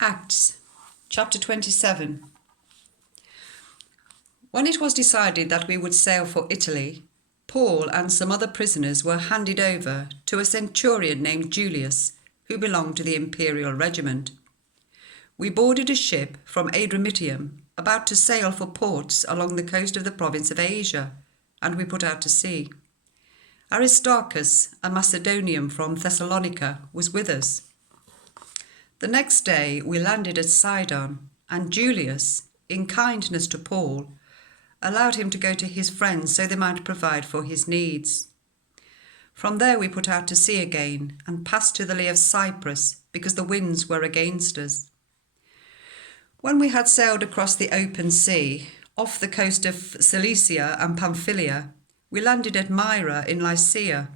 Acts, chapter 27. When it was decided that we would sail for Italy, Paul and some other prisoners were handed over to a centurion named Julius, who belonged to the imperial regiment. We boarded a ship from Adramyttium, about to sail for ports along the coast of the province of Asia, and we put out to sea. Aristarchus, a Macedonian from Thessalonica, was with us. The next day we landed at Sidon, and Julius, in kindness to Paul, allowed him to go to his friends so they might provide for his needs. From there we put out to sea again and passed to the lee of Cyprus because the winds were against us. When we had sailed across the open sea, off the coast of Cilicia and Pamphylia, we landed at Myra in Lycia.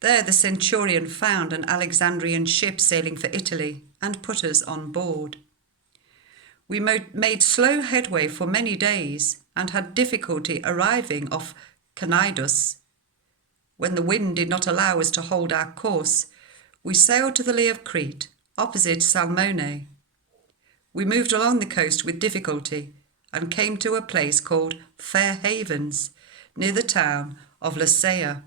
There the centurion found an Alexandrian ship sailing for Italy and put us on board. We made slow headway for many days and had difficulty arriving off Cnidus. When the wind did not allow us to hold our course, we sailed to the lee of Crete, opposite Salmone. We moved along the coast with difficulty and came to a place called Fair Havens, near the town of Lasea.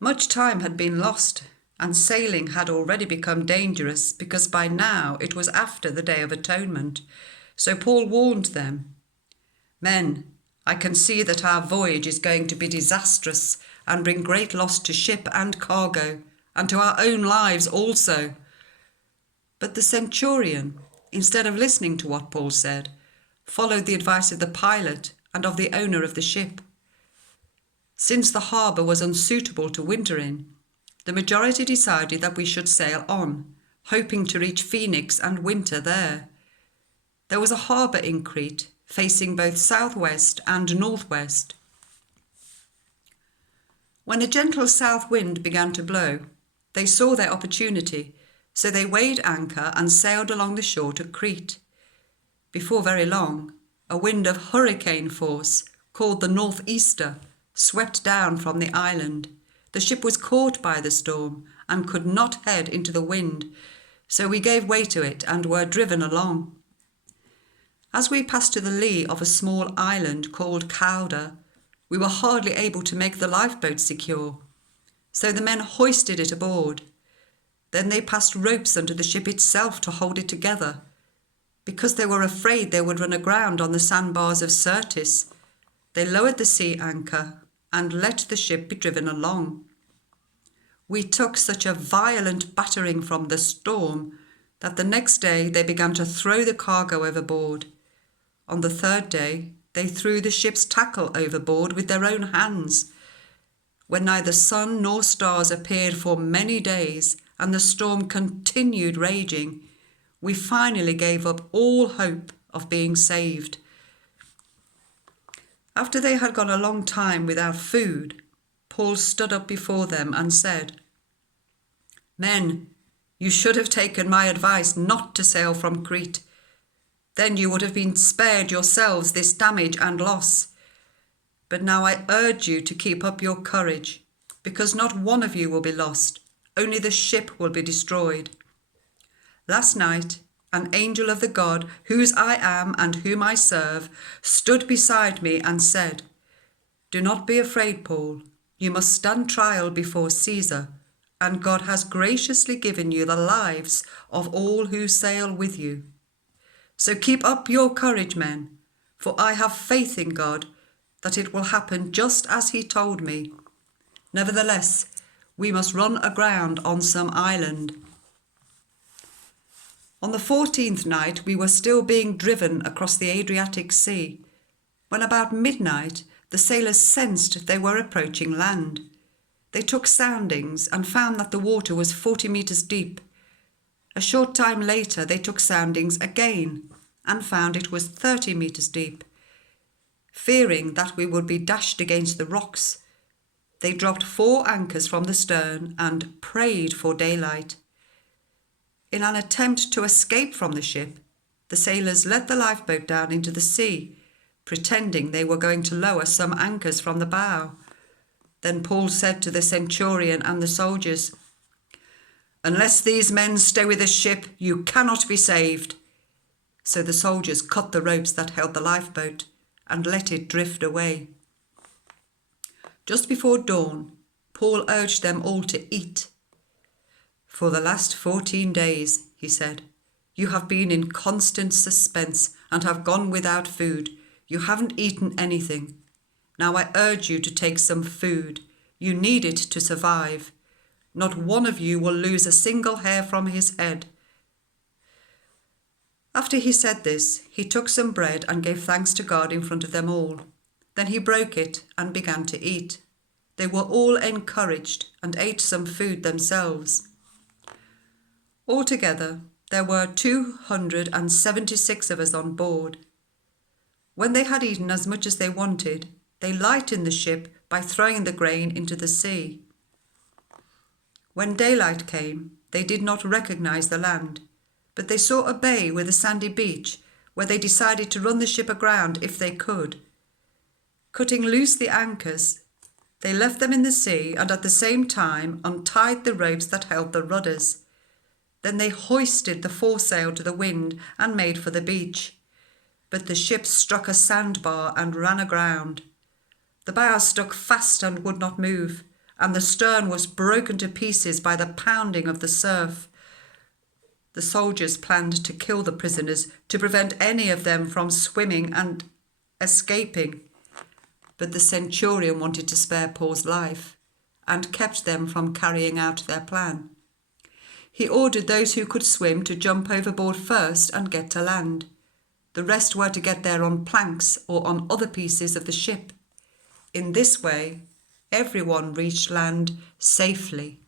Much time had been lost, and sailing had already become dangerous because by now it was after the Day of Atonement. So Paul warned them, "Men, I can see that our voyage is going to be disastrous and bring great loss to ship and cargo, and to our own lives also." But the centurion, instead of listening to what Paul said, followed the advice of the pilot and of the owner of the ship. Since the harbour was unsuitable to winter in, the majority decided that we should sail on, hoping to reach Phoenix and winter there. There was a harbour in Crete, facing both southwest and northwest. When a gentle south wind began to blow, they saw their opportunity, so they weighed anchor and sailed along the shore to Crete. Before very long, a wind of hurricane force, called the northeaster, swept down from the island. The ship was caught by the storm and could not head into the wind, so we gave way to it and were driven along. As we passed to the lee of a small island called Cauda, we were hardly able to make the lifeboat secure, so the men hoisted it aboard. Then they passed ropes under the ship itself to hold it together. Because they were afraid they would run aground on the sandbars of Syrtis, they lowered the sea anchor and let the ship be driven along. We took such a violent battering from the storm that the next day they began to throw the cargo overboard. On the third day, they threw the ship's tackle overboard with their own hands. When neither sun nor stars appeared for many days and the storm continued raging, we finally gave up all hope of being saved. After they had gone a long time without food, Paul stood up before them and said, "Men, you should have taken my advice not to sail from Crete. Then you would have been spared yourselves this damage and loss. But now I urge you to keep up your courage, because not one of you will be lost, only the ship will be destroyed. Last night, an angel of the God, whose I am and whom I serve, stood beside me and said, 'Do not be afraid, Paul. You must stand trial before Caesar, and God has graciously given you the lives of all who sail with you. So keep up your courage, men, for I have faith in God that it will happen just as he told me. Nevertheless, we must run aground on some island.' On the 14th night, we were still being driven across the Adriatic Sea, when about midnight the sailors sensed they were approaching land. They took soundings and found that the water was 40 meters deep. A short time later, they took soundings again and found it was 30 meters deep. Fearing that we would be dashed against the rocks, they dropped 4 anchors from the stern and prayed for daylight. In an attempt to escape from the ship, the sailors let the lifeboat down into the sea, pretending they were going to lower some anchors from the bow. Then Paul said to the centurion and the soldiers, "Unless these men stay with the ship, you cannot be saved." So the soldiers cut the ropes that held the lifeboat and let it drift away. Just before dawn, Paul urged them all to eat. "For the last 14 days, he said, "you have been in constant suspense and have gone without food. You haven't eaten anything. Now I urge you to take some food. You need it to survive. Not one of you will lose a single hair from his head." After he said this, he took some bread and gave thanks to God in front of them all. Then he broke it and began to eat. They were all encouraged and ate some food themselves. Altogether, there were 276 of us on board. When they had eaten as much as they wanted, they lightened the ship by throwing the grain into the sea. When daylight came, they did not recognize the land, but they saw a bay with a sandy beach where they decided to run the ship aground if they could. Cutting loose the anchors, they left them in the sea and at the same time untied the ropes that held the rudders. Then they hoisted the foresail to the wind and made for the beach. But the ship struck a sandbar and ran aground. The bow stuck fast and would not move, and the stern was broken to pieces by the pounding of the surf. The soldiers planned to kill the prisoners to prevent any of them from swimming and escaping. But the centurion wanted to spare Paul's life and kept them from carrying out their plan. He ordered those who could swim to jump overboard first and get to land. The rest were to get there on planks or on other pieces of the ship. In this way, everyone reached land safely.